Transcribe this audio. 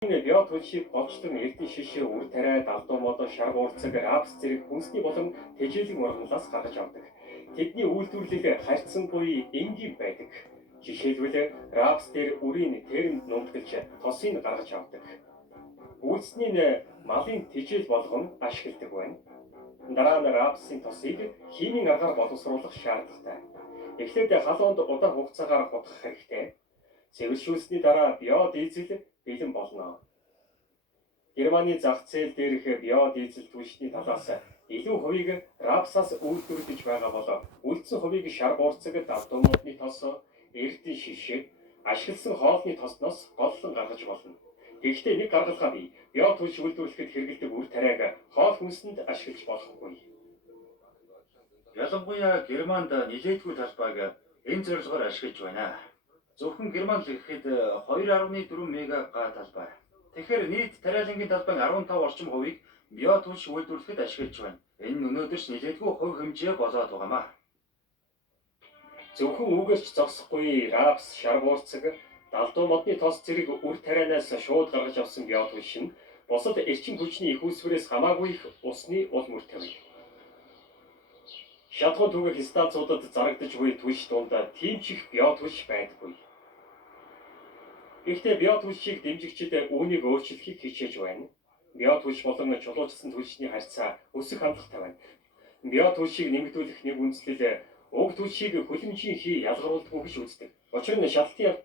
Бяа түлшийг голчлон эрдэн шишээ үр тариа далдуу модон шар уурцаг рапс зэрэг хүнсний болон тэжээлэг мургамлаас гаргаж авдаг. Тэдний үйлдвэрлэл харьцангуй энгийн байдаг. Жишээлбэл рапс дээр үрийн терм нумтгалж тосыг гаргаж авдаг. Үйлсний малын тэжээл болгон ашигладаг байна. Дараа нь рапсын тосыг химийн аргаар боловсруулах шаардлагатай. Эхлээд халуунд удаан хугацаагаар хутгах хэрэгтэй. Цэвэршүүлсний дараа биодизель бэлэн болно. Германы зах зээл дээрх биодизель түлшний талаас илүү хувийг рапсаас үйлдвэрлэж байгаа бол үлдсэн хувийг шар буурцаг давтуу модны тос, эрдэн шишээ, ашигласан хоолны тосноос голлон гаргаж болно. Гэхдээ нэг гаргалгаа бий. Биотүлш үйлдвэрлэхэд хэрэгэлдэг үр тариаг хоол хүнсэнд ашиглаж болохгүй. Ялангуяа Германд нэлээдгүй талбайг энэ зорилгоор ашиглаж байна. Зөвхөн Герман л гэхэд 2.4 мега талбай. Тэгэхээр нийт тариалангийн талбайн 15 орчим хувийг биотүлш үйлдвэрлэхэд ашиглаж байна. Энэ нь өнөөдөр ч нэлээдгүй хувь хэмжээ болоод байгаамаа. Зөвхөн үгээрч зогсохгүй рапс, шар буурцаг, далдуу модны тос зэрэг үр тарианаас шууд гаргаж авсан биотүлш нь бусад эрчим хүчний их үүсвэрээс хамаагүй их усны ул мөр тавина. Шатхуун түгэх станцуудад зарагдаж буй түлш дунд тийм ч их биотүлш байдаггүй. Гэхдээ биотүлшийг дэмжигчид үүнийг өөрчлөхийг хичээж байна. Биотүлш болон чулуужсан түлшний харьцаа өсөх хандлагатай байна. Биотүлшийг нэмэгдүүлэх нэг үндслэл уг түлшийг хөлөмжийн хий ялгаруулдаг гэж үздэг. Учир нь шалтын